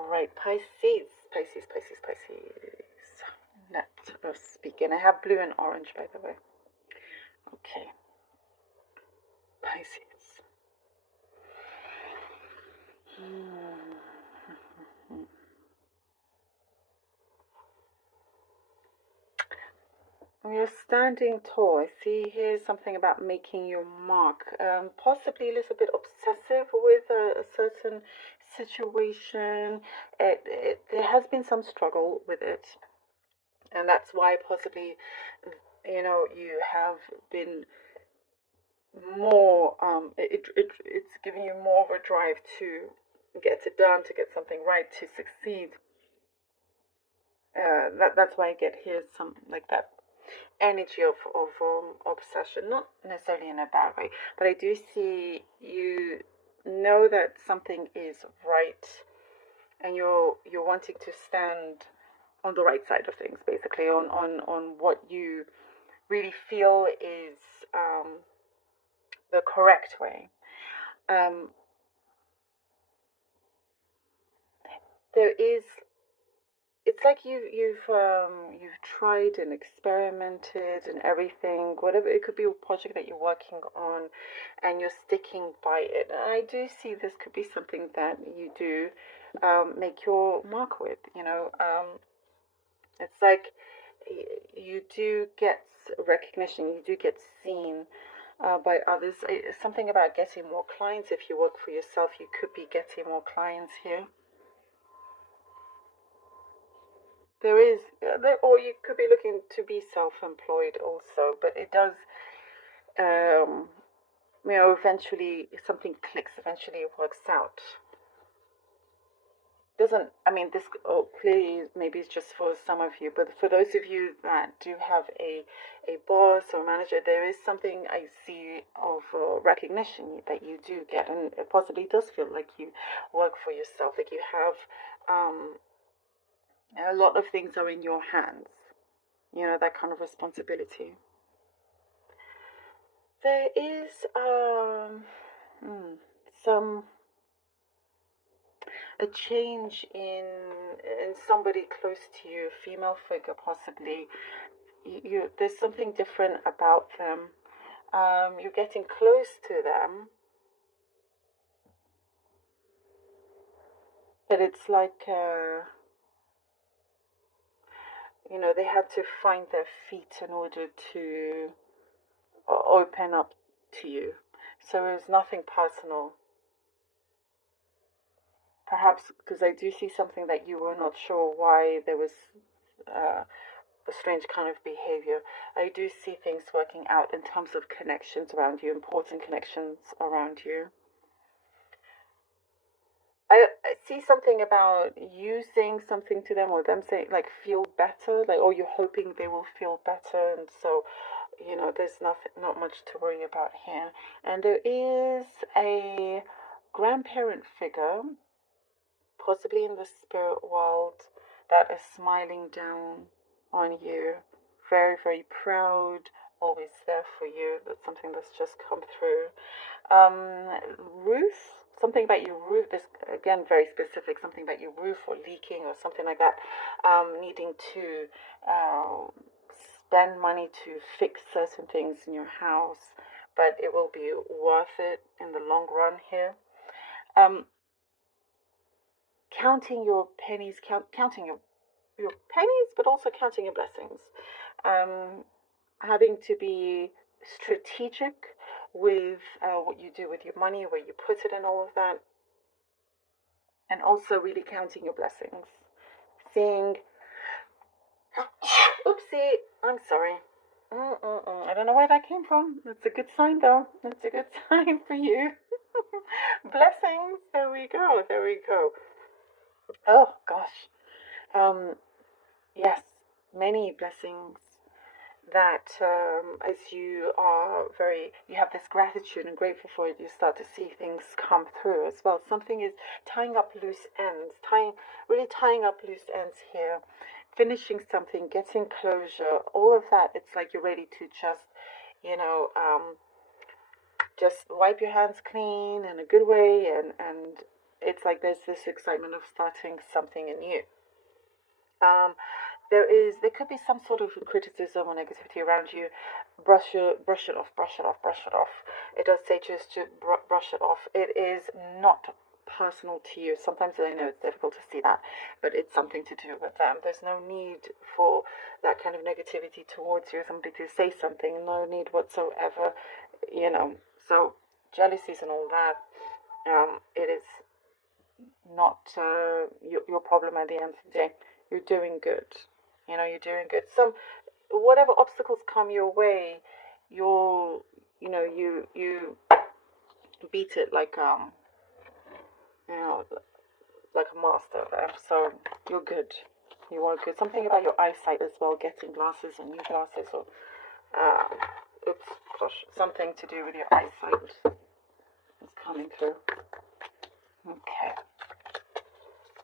All right, Pisces, Pisces, Pisces, Pisces. Let us begin. I have blue and orange, by the way. Okay. Pisces. You're standing tall. I see here something about making your mark. Possibly a little bit obsessive with a certain situation. There has been some struggle with it. And that's why possibly, you have been more, it's giving you more of a drive to get it done, to get something right, to succeed. That's why I get here some like that energy of obsession, not necessarily in a bad way, but I do see you know that something is right, and you're wanting to stand on the right side of things, basically on what you really feel is the correct way. There is, it's like you've tried and experimented and everything, whatever it could be, a project that you're working on, and you're sticking by it. And I do see this could be something that you do make your mark with. It's like you do get recognition, you do get seen by others. Something about getting more clients. If you work for yourself, you could be getting more clients here. There is, or you could be looking to be self-employed also, but it does, eventually something clicks, eventually it works out. Doesn't, I mean, this clearly maybe it's just for some of you, but for those of you that do have a boss or manager, there is something I see of recognition that you do get, and it possibly does feel like you work for yourself, like you have a lot of things are in your hands, that kind of responsibility. There is some a change in somebody close to you, a female figure possibly. There's something different about them. You're getting close to them, but it's like they had to find their feet in order to open up to you. So it was nothing personal. Perhaps because I do see something that you were not sure why there was a strange kind of behavior. I do see things working out in terms of connections around you, important connections around you. I see something about you saying something to them, or them saying, like, feel better, like, or you're hoping they will feel better, and so, there's not much to worry about here. And there is a grandparent figure, possibly in the spirit world, that is smiling down on you, very, very proud, always there for you. That's something that's just come through. Roof, something about your roof, this again very specific, something about your roof or leaking or something like that, needing to spend money to fix certain things in your house, but it will be worth it in the long run here. Counting your pennies, counting your pennies, but also counting your blessings. Having to be strategic with what you do with your money, where you put it, and all of that, and also really counting your blessings. Seeing, oopsie, I'm sorry. I don't know where that came from. It's a good sign, though. It's a good sign for you. Blessings. There we go. There we go. Oh gosh. Yes, many blessings that as you have this gratitude and grateful for it, you start to see things come through as well. Something is tying up loose ends, really tying up loose ends here, finishing something, getting closure, all of that. It's like you're ready to just wipe your hands clean in a good way, and it's like there's this excitement of starting something anew. Um, there could be some sort of criticism or negativity around you. Brush it off, brush it off, brush it off. It does say just to brush it off. It is not personal to you. Sometimes I know it's difficult to see that, but it's something to do with them. There's no need for that kind of negativity towards you. Somebody to say something, no need whatsoever. So jealousies and all that. It is not your problem at the end of the day. You're doing good. You're doing good. Whatever obstacles come your way, you'll, you beat it like you know, like a master there. So you're good. You are good. Something about your eyesight as well. Getting glasses and new glasses, or something to do with your eyesight is coming through. Okay.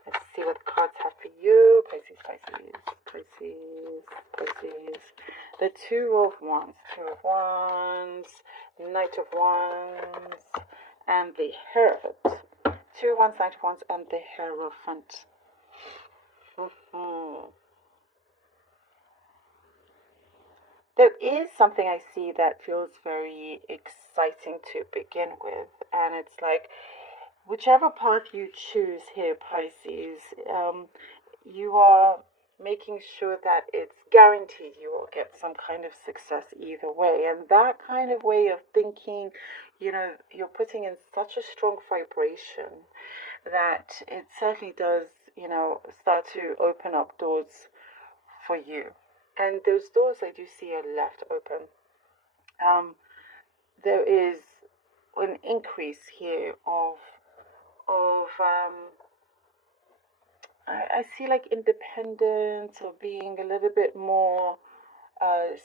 Let's see what the cards have for you. Pisces, Pisces, Pisces, Pisces. The Two of Wands, Knight of Wands, and the Hierophant. Two of Wands, Knight of Wands, and the Hierophant. There is something I see that feels very exciting to begin with, and it's like, whichever path you choose here, Pisces, you are making sure that it's guaranteed you will get some kind of success either way. And that kind of way of thinking, you're putting in such a strong vibration that it certainly does, start to open up doors for you. And those doors I do see are left open. There is an increase here of I see like independence, or being a little bit more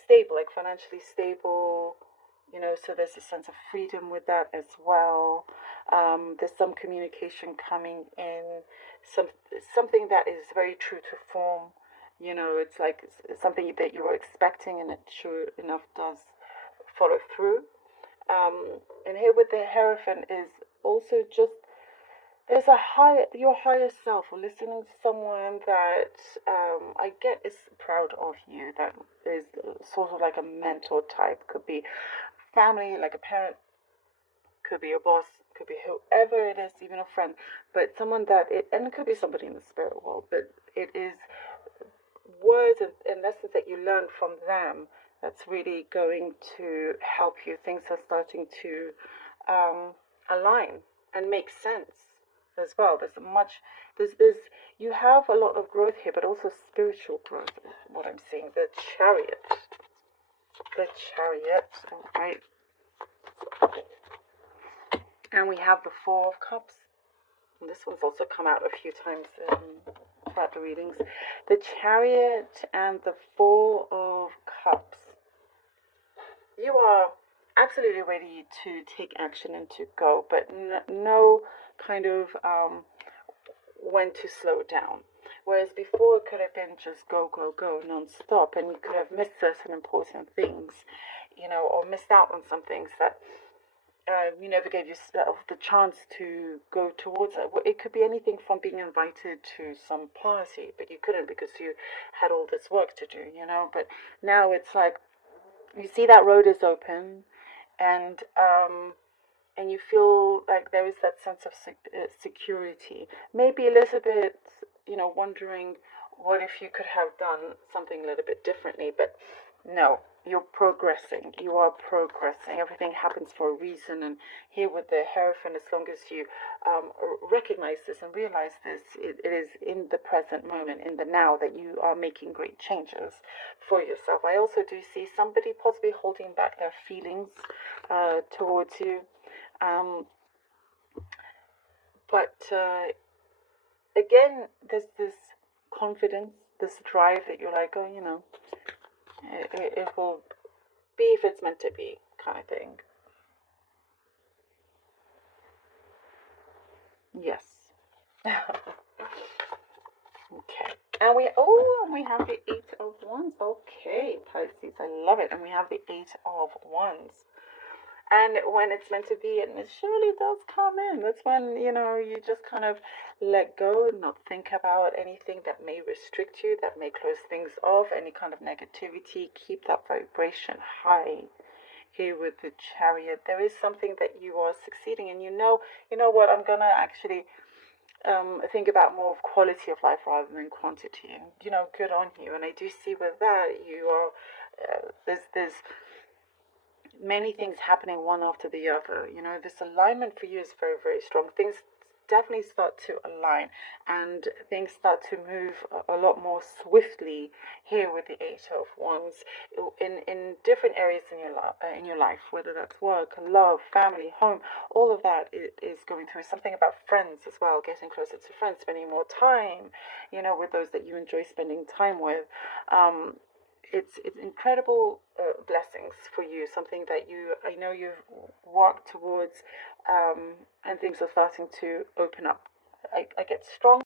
stable, like financially stable, so there's a sense of freedom with that as well. There's some communication coming in, something that is very true to form. It's like something that you were expecting, and it sure enough does follow through. And here with the Hierophant is also just, there's your higher self, or listening to someone that I get is proud of you, that is sort of like a mentor type. Could be family, like a parent, could be a boss, could be whoever it is, even a friend, but someone and it could be somebody in the spirit world, but it is words and lessons that you learn from them that's really going to help you. Things are starting to align and make sense as well. You have a lot of growth here, but also spiritual growth is what I'm seeing. The Chariot, all right. And we have the Four of Cups. And this one's also come out a few times throughout the readings. The Chariot and the Four of Cups. You are absolutely ready to take action and to go, but no kind of when to slow down. Whereas before it could have been just go, go, go non-stop, and you could have missed certain important things, or missed out on some things that you never gave yourself the chance to go towards it. It could be anything from being invited to some party, but you couldn't because you had all this work to do, But now it's like, you see that road is open, and you feel like there is that sense of security. Maybe a little bit, wondering what if you could have done something a little bit differently, but no, you're progressing. You are progressing. Everything happens for a reason. And here with the Hierophant, as long as you recognize this and realize this, it is in the present moment, in the now, that you are making great changes for yourself. I also do see somebody possibly holding back their feelings towards you. But again, there's this confidence, this drive that you're like, oh, it will be if it's meant to be, kind of thing. Yes. Okay. And we have the Eight of Wands. Okay, Pisces, I love it. And we have the Eight of Wands. And when it's meant to be, and it surely does come in, that's when, you just kind of let go, not think about anything that may restrict you, that may close things off, any kind of negativity. Keep that vibration high. Here with the Chariot, there is something that you are succeeding in. You know what? I'm gonna actually think about more of quality of life rather than quantity. And good on you. And I do see with that you are there's many things happening one after the other. This alignment for you is very, very strong. Things definitely start to align, and things start to move a lot more swiftly here with the Eight of Wands in different areas in your life, whether that's work, love, family, home. All of that is going through. Something about friends as well, getting closer to friends, spending more time, with those that you enjoy spending time with. It's incredible blessings for you, something that I know you've worked towards, and things are starting to open up. I get strong